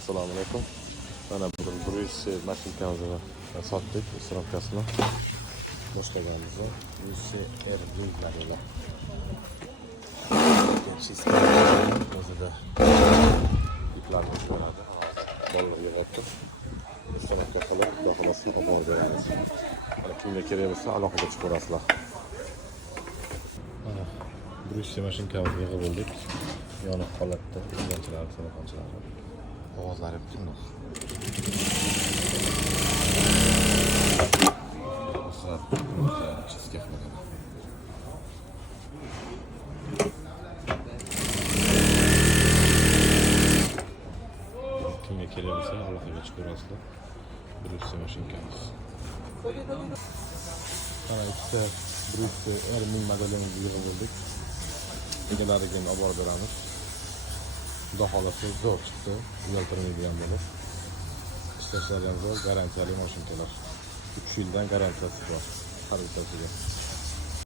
Assalomu alaykum. Mana bugun Bruce mashinkamizni sotdik, isrofkasini. Boshlaganmiz. Bruce R1 modeli. O'zida iplarni ko'radi. Bolalar yig'ibdi. Isrofka qilib, daxlasini olib beramiz. Kimga kerak bo'lsa alohida chiqarasizlar. Mana Bruce mashinkamizni yig'ib oldik. Yonib holatda, qonchilar, qonchilar. Ovozlari bundoq. Kimga kerak bo'lsa aloqaga chiqarasizlar. Bruce mashinkamiz. Mana ikkita Bruce R1000 modelimizni yig'ib oldik. Egalariga olib borib beramiz. Xudo xohlasa zo'r chiqdi, uyaltirmaydigan bo'lib. Ishlashlari ham zo'r, garantiyali mashinalar. 3 yildan garantiyasi bor har bittasiga.